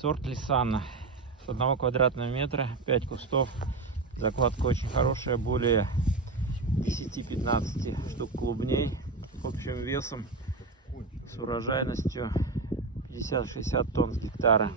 Сорт Лисана. С 1 квадратного метра 5 кустов. Закладка очень хорошая, более 10-15 штук клубней общим весом, с урожайностью 50-60 тонн с гектара.